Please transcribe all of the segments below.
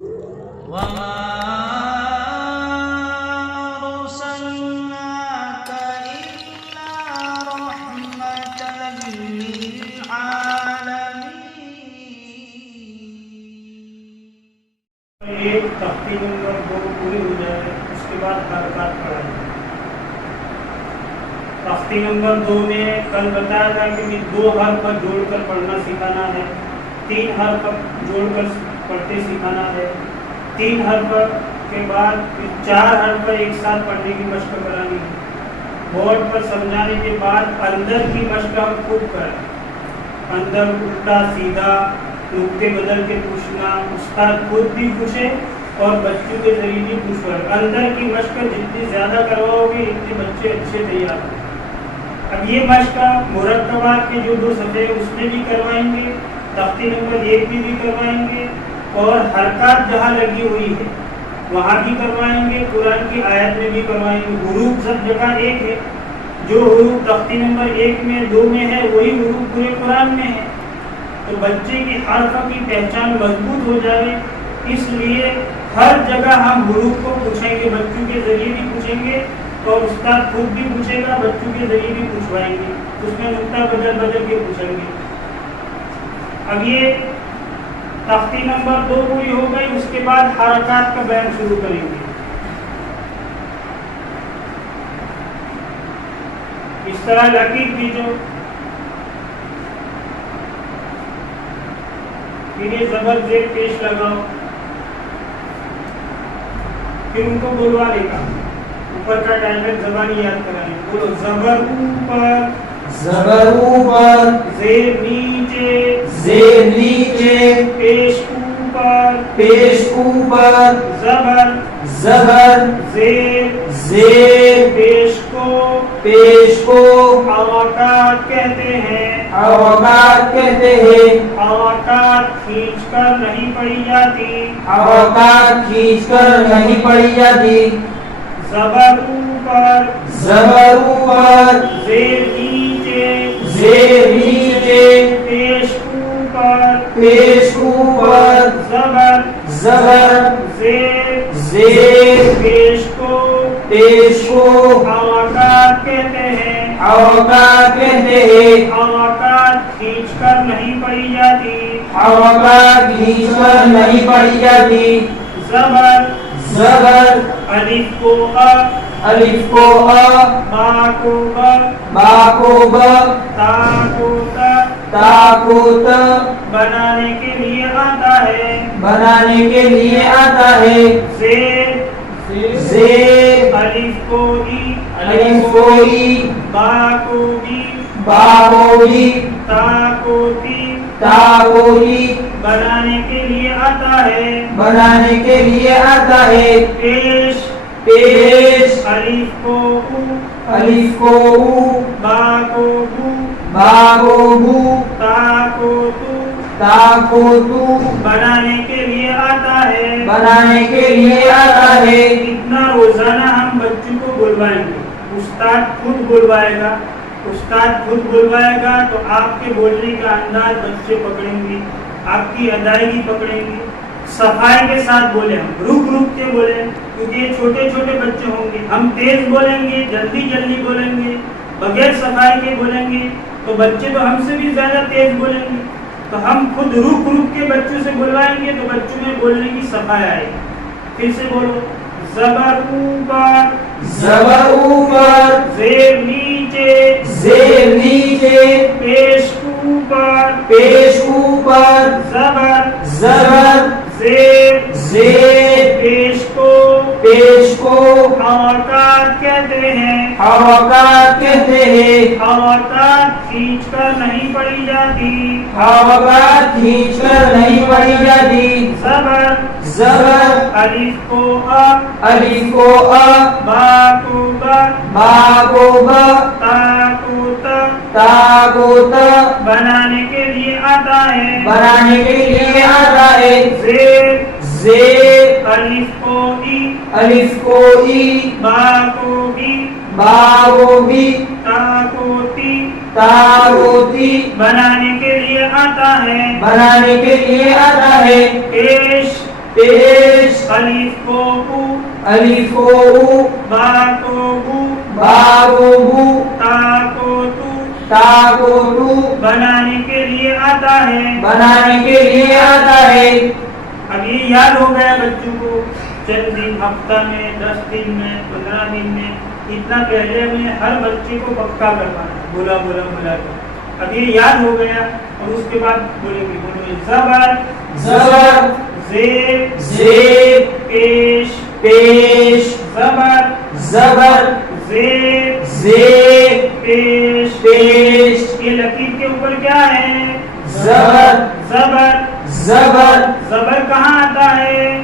وما أرسلناك إلا رحمة للعالمين. ایک تختی نمبر 2 پوری ہو جائے اس کے بعد حرکات پڑھائیں. تختی نمبر 2 میں کل بتایا تھا کہ 2 حرف جوڑ کر پڑھنا سکھانا ہے، 3 حرف جوڑ کر پڑھتے سکھانا ہے، 3 حرف کے بعد 4 حرف ایک ساتھ پڑھنے کی مشق کرانی ہے. بورڈ پر سمجھانے کے بعد اندر کی مشق ہم خود کریں، اندر الٹا سیدھا نقطے بدل کے پوچھنا، استاد خود بھی پوچھے اور بچوں کے ذریعے بھی پوچھوائے. اندر کی مشق جتنی زیادہ کرواؤ گے اتنے بچے اچھے تیار ہوں. اب یہ مشق مرکبات کے جو 2 صفحے اس میں بھی کروائیں گے، تختی نمبر 1 میں بھی کروائیں گے، اور حرکات جہاں لگی ہوئی ہے وہاں بھی کروائیں گے، قرآن کی آیت میں بھی کروائیں گے. حروف سب جگہ ایک ہے، جو حروف تختی نمبر 1 میں 2 میں ہے وہی حروف پورے قرآن میں ہے. تو بچے کی حرف کی پہچان مضبوط ہو جائے، اس لیے ہر جگہ ہم حروف کو پوچھیں گے، بچوں کے ذریعے بھی پوچھیں گے اور استاد خود بھی پوچھے گا، بچوں کے ذریعے بھی پوچھوائیں گے، اس میں نقطہ بدل بدل کے پوچھیں گے. اب یہ تختی نمبر 2 پوری ہو گئی، اس کے بعد حرکات کا بیان شروع کریں گے. اس طرح لکیر کیجو، پھر یہ زبر زیر پیش لگاؤ، پھر ان کو بولوا لے گا، اوپر کا ڈائلیکٹ زبانی یاد کرائیں. بولو زبر اوپر، زبر اوپر، زیر نیچے، زیر نیچے، پیش اوپر، پیش اوپر، زبر زبر، زیر، زیر، پیش کو، پیش کو حرکات کہتے ہیں. حرکات کہتے ہیں. حرکات کھینچ کر نہیں پڑھی جاتی، حرکات کھینچ کر نہیں پڑھی جاتی. زبر اوپر، زبر اوپر، زیر نیچے، زیر نیچے، پیش اوپر، پیش اوپر، زبر زبر، زیر، زیر، پیش کو، پیش کو حرکات کہتے ہیں. حرکات کہتے ہیں. حرکات کھینچ کر نہیں پڑھی جاتی، حرکات کھینچ کر نہیں پڑھی جاتی. زبر زبر، الف کو ا، الف کو ا، با کو ب، با کو ب، تا کو ت، تا کو ت بنانے کے لیے آتا ہے. بنانے کے لیے آتا ہے. زیر، زیر، الف کو ای، الف کو ای، با کو بی، با کو بی، تا کو تی، تا کو تی بنانے کے لیے آتا ہے. بنانے کے لیے آتا ہے. پیش، پیش، الف کو او، الف کو او، با کو بو، با کو بو، تا کو تو، تا کو تو بنانے کے لیے آتا ہے. بنانے کے لیے آتا ہے. اتنا روزانہ ہم بچوں کو بلوائیں گے، استاد خود بلوائے گا. استاد خود بلوائے گا تو آپ کے بولنے کا انداز بچے پکڑیں گے، آپ کی ادائیگی پکڑیں گے. صفائی کے ساتھ بولیں، ہم رک رک کے بولیں، کیونکہ یہ چھوٹے چھوٹے بچے ہوں گے. ہم تیز بولیں گے، جلدی جلدی بولیں گے، بغیر صفائی کے بولیں گے تو بچے تو ہم سے بھی زیادہ تیز بولیں گے. تو ہم خود رک رک کے بچوں سے بلوائیں گے تو بچوں میں بولنے کی صفائی آئے گی. پھر سے بولو، زبر اوپر، زبر اوپر، زیر نیچے، زیر نیچے، پیش اوپر، پیش اوپر، زبر زبر، زیر، زیر، پیش کو، پیش کو حرکات کہتے ہیں. حرکات کہتے ہیں. حرکات کھینچ کر نہیں پڑھی جاتی، حرکات کھینچ کر نہیں پڑھی جاتی. زبر زبر، الف کو ا، الف کو ا، با کو ب، با کو ب، تا کو ت، تا کو ت بنانے کے لیے آتا ہے. بنانے کے لیے آتا ہے. زیر، زیر، الف کو ای، الف کو ای، با کو بی، با کو بی، تا کو تی، تا کو تی بنانے کے لیے آتا ہے. بنانے کے لیے آتا ہے. پیش، پیش الف کو او الف کو او با کو بو با کو بو تا کو تو تا کو تو بنانے کے لیے آتا ہے بنانے کے لیے آتا ہے. اب یہ یاد ہو گیا بچوں کو چند دن ہفتہ میں 10 دن میں 15 دن میں اتنا پہلے میں ہر بچے کو پکا کروانا بولا بولا بولا کر. اب یہ یاد ہو گیا اور اس کے بعد بولیں گے بولو زبر زبر زیر زیر پیش پیش زبر زبر زیر زیر پیش پیش یہ لکیر کے اوپر کیا ہے زبر زبر زبر زبر کہاں آتا ہے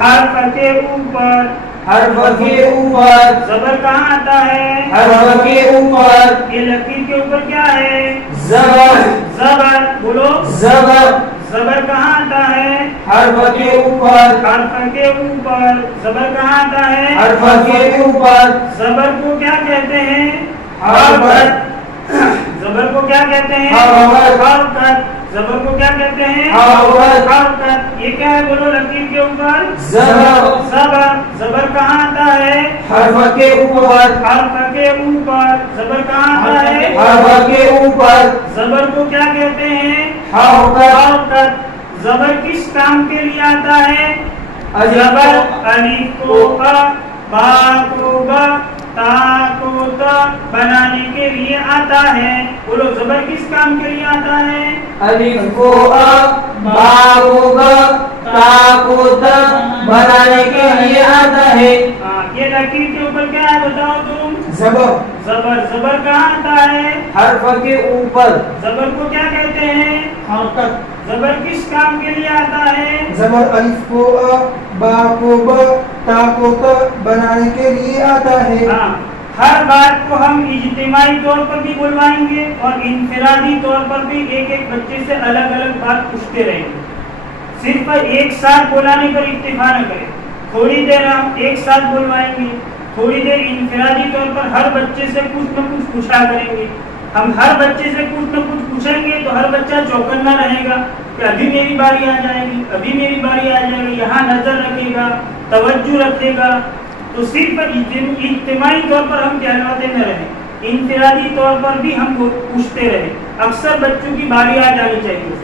حرف کے اوپر حرف کے اوپر زبر کہاں آتا ہے حرف کے اوپر یہ لکیر کے اوپر کیا ہے زبر زبر بولو زبر زبر کہاں آتا ہے حرف کے اوپر حرف کے اوپر زبر کہاں آتا ہے حرف کے اوپر زبر کو کیا کہتے ہیں حرکت زبر کو کیا کہتے ہیں حرکت حرکت زبر کو کیا کہتے ہیں حرکت حرکت یہ کیا ہے بولو لکیر کے اوپر زبر زبر زبر کہاں آتا ہے حرف کے اوپر حرف کے اوپر زبر کہاں آتا ہے حرف کے اوپر زبر کو کیا کہتے ہیں حرکت حرکت زبر کس کام کے لیے آتا ہے زبر الف کو با کو با تا کو تا بنانے کے لیے آتا ہے بولو زبر کس کام کے لیے آتا ہے الف کو با کو با تا کو تا بنانے کے لیے آتا ہے. یہ لکیر کے اوپر کیا ہے بتاؤ تم زبر زبر زبر کہاں آتا ہے حرف کے اوپر زبر کو کیا کہتے ہیں حرکت زبر کس کام کے لیے آتا ہے زبر الف کو با کو ب تا کو ت بنانے کے لیے آتا ہے. ہاں ہر بات کو ہم اجتماعی طور پر بھی بلوائیں گے اور انفرادی طور پر بھی ایک ایک بچے سے الگ الگ بات پوچھتے رہیں گے. صرف ایک ساتھ بلانے پر اکتفا نہ کریں. تھوڑی دیر ہم ایک ساتھ بلوائیں گے, تھوڑی دیر انفرادی طور پر ہر بچے سے کچھ نہ کچھ پوچھا کریں گے. ہم ہر بچے سے کچھ نہ کچھ پوچھیں گے تو ہر بچہ چوکنا رہے گا کہ ابھی میری باری آ جائے گی, ابھی میری باری آ جائے گی, یہاں نظر رکھے گا, توجہ رکھے گا. تو صرف اجتماعی طور پر ہم کہلواتے نہ رہیں, انفرادی طور پر بھی ہم پوچھتے رہیں. اکثر بچوں کی باری آ جانی چاہیے.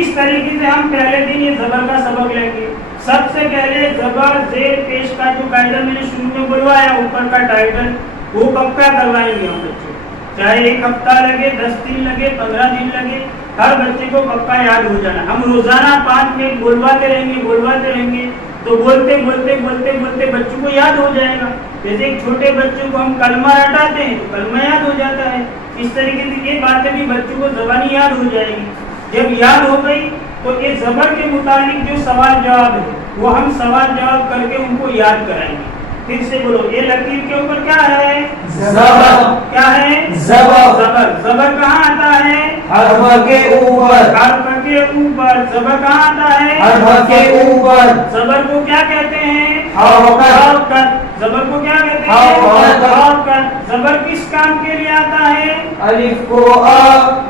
اس طریقے سے ہم پہلے دن یہ زبر کا سبق لیں گے. سب سے پہلے زبر زیر پیش کا جو قاعدہ میں نے شروع میں بلوایا اوپر کا ٹائٹل وہ پکا کروائیں گے ہم بچے, چاہے ایک ہفتہ لگے, 10 دن لگے, 15 دن لگے, ہر بچے کو پکا یاد ہو جانا. ہم روزانہ 5 منٹ بلواتے رہیں گے تو بولتے بولتے بولتے بولتے بچوں کو یاد ہو جائے گا. جیسے ایک چھوٹے بچوں کو ہم کلمہ رٹاتے ہیں تو کلمہ یاد ہو جاتا ہے. اس طریقے سے یہ باتیں بھی بچوں کو زبانی یاد ہو جائے گی. جب یاد ہو گئی تو یہ زبر کے متعلق جو سوال جواب ہے وہ ہم سوال جواب کر کے ان کو یاد کرائیں گے. پھر سے بولو, یہ لکیر کے اوپر کیا ہے زبر کیا ہے زبر زبر زبر کہاں آتا ہے حرف کے اوپر حرف کے اوپر. زبر کہاں آتا ہے حرف کے اوپر زبر کو کیا کہتے ہیں حرکت زبر کو کیا کہتے حرکت. ہیں حرکت. زبر کس کام کے لیے آتا ہے الف کو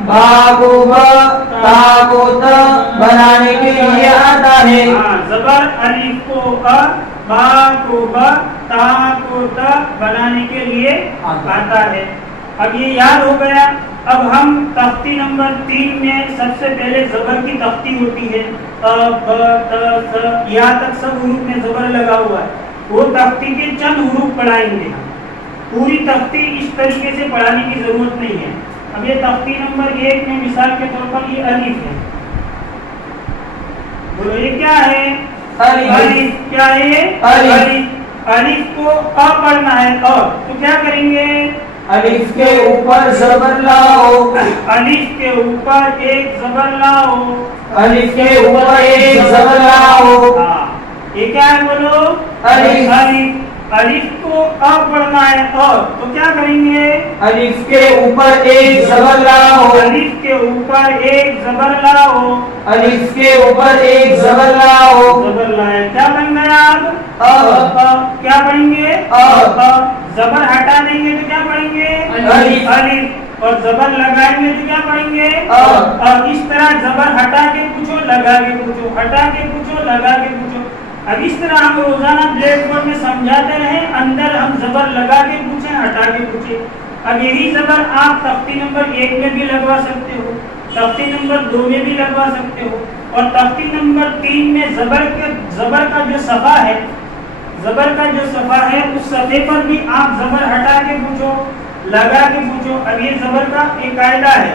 با کو با تا کو تا بنانے کے لیے آتا ہے. زبر الف کو با کو با تا کو تا بنانے کے لیے آتا ہے. اب یہ یاد ہو گیا. اب ہم تختی نمبر 3 میں سب سے پہلے زبر کی تختی ہوتی ہے, ب ت ث یہاں تک سب حروف میں زبر لگا ہوا ہے. وہ تختی کے چند حروف پڑھائیں گے. پوری تختی اس طریقے سے پڑھانے کی ضرورت نہیں ہے. اب یہ تختی نمبر 1 میں مثال کے طور پر یہ الف ہے. بولو یہ کیا ہے الف. کیا ہے الف. الف کو پڑھنا ہے اور تو کیا کریں گے الف کے اوپر زبر لاؤ, الف کے اوپر ایک زبر لاؤ, الف کے اوپر ایک زبر لاؤ. یہ کیا ہے بولو الف. الف. الف کو پڑھنا ہے اور تو کیا کریں گے الف کے اوپر ایک زبر لاؤ, الف کے اوپر ایک زبر لاؤ, الف کے اوپر ایک زبر لاؤ. زبر لائے. کیا بن گیا اب کیا پڑھیں گے ا. زبر ہٹا دیں گے تو کیا پڑھیں گے الف. الف. اور زبر لگائیں گے تو کیا پڑھیں گے اور اس طرح زبر ہٹا کے پوچھو لگا کے پوچھو ہٹا کے پوچھو لگا کے پوچھو. اب اس طرح ہم روزانہ بلیک بورڈ میں سمجھاتے رہیں, اندر ہم زبر لگا کے پوچھیں ہٹا کے پوچھیں. اب یہی زبر آپ تختی نمبر 1 میں بھی لگوا سکتے ہو, تختی نمبر 2 میں بھی لگوا سکتے ہو, اور تختی نمبر 3 میں زبر کا جو صفحہ ہے, زبر کا جو صفحہ ہے اس صفحے پر بھی آپ زبر ہٹا کے پوچھو لگا کے پوچھو. اب یہ زبر کا ایک قاعدہ ہے,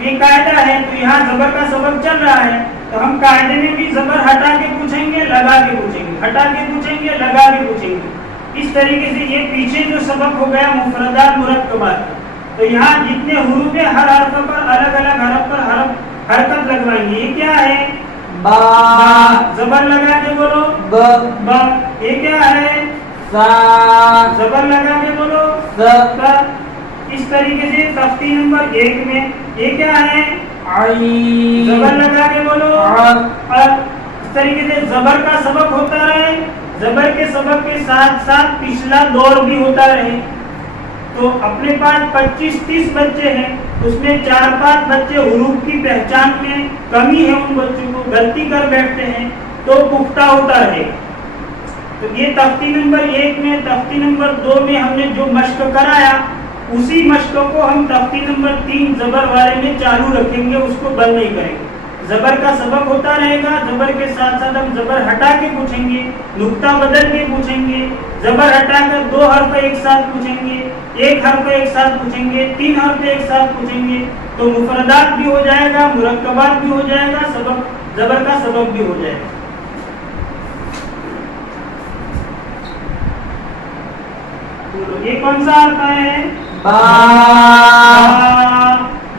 یہ قاعدہ ہے تو یہاں زبر کا سبق چل رہا ہے تو ہم قاعدے میں بھی زبر ہٹا کے پوچھیں گے لگا کے پوچھیں گے, ہٹا کے پوچھیں گے لگا کے پوچھیں گے. اس طریقے سے یہ پیچھے جو سبق ہو گیا مفردات مرکبات, تو یہاں جتنے حروف ہیں ہر حرف پر الگ الگ حرف پر حرکت لگوائیں گے. یہ کیا ہے؟ با. زبر لگا کے بولو با. یہ کیا ہے؟ سا. زبر لگا کے بولو س. اس طریقے سے تختی نمبر 1 میں یہ کیا ہے؟ عین. زبر لگا کے بولو ع. اس طریقے سے زبر کا سبق ہوتا رہے, زبر کے سبق کے ساتھ ساتھ پچھلا دور بھی ہوتا رہے. تو اپنے پاس 25-30 بچے ہیں, اس میں 4-5 بچے حروف کی پہچان میں کمی ہے, ان بچوں کو غلطی کر بیٹھتے ہیں تو پختہ ہوتا رہے. تو یہ تختی نمبر 1 میں تختی نمبر 2 میں ہم نے جو مشق کرایا اسی مشق کو ہم تختی نمبر 3 زبر والے میں چالو رکھیں گے, اس کو بند نہیں کریں گے. زبر کا سبق ہوتا رہے گا, زبر کے ساتھ ساتھ ہم زبر ہٹا کے پوچھیں گے, نقطہ بدل کے پوچھیں گے, زبر ہٹا کر 2 حرف ایک ساتھ پوچھیں گے, 1 حرف ایک ساتھ پوچھیں گے, 3 حرف ایک ساتھ پوچھیں گے. تو مفردات بھی ہو جائے گا, مرکبات بھی ہو جائے گا, سبق زبر کا سبق بھی ہو جائے گا. یہ کون سا آتا ہے؟ با.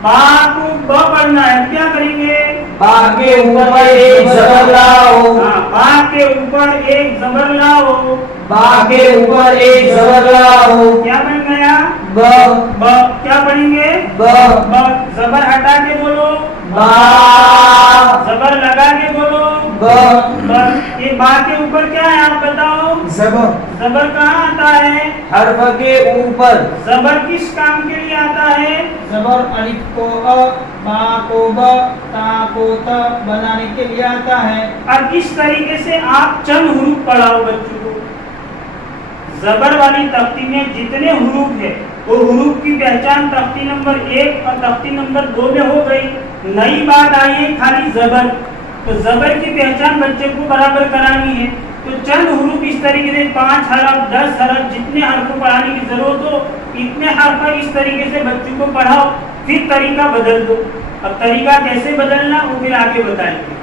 با کو با پڑھنا ہے, کیا کریں گے؟ با کے اوپر ایک زبر لاؤ. با کے اوپر ایک زبر لاؤ. با کے اوپر ایک زبر لاؤ. کیا بن گیا؟ ب. ب. کیا پڑھیں گے؟ ب. ب. زبر ہٹا کے بولو با. زبر لگا کے بولو ب. ب. یہ با کے اوپر کیا ہے آپ بتاؤ؟ زبر. زبر کہاں آتا ہے؟ حرف کے اوپر. زبر کس کام کے لیے آتا ہے؟ زبر الف کو ا, با کو ب, تا کو ت بنانے کے لیے آتا ہے. اب اس طریقے سے آپ چند حروف پڑھاؤ بچوں کو. زبر والی تختی میں جتنے حروف ہیں وہ حروف کی پہچان تختی نمبر 1 اور تختی نمبر 2 میں ہو گئی. نئی بات آئی ہے خالی زبر, تو زبر کی پہچان بچے کو برابر کرانی ہے. تو چند حروف اس طریقے سے 5 حرف 10 حرف جتنے حرف کو پڑھانے کی ضرورت ہو اتنے حرف اس طریقے سے بچوں کو پڑھاؤ, پھر طریقہ بدل دو. اب طریقہ کیسے بدلنا وہ پھر آگے بتائیں گے.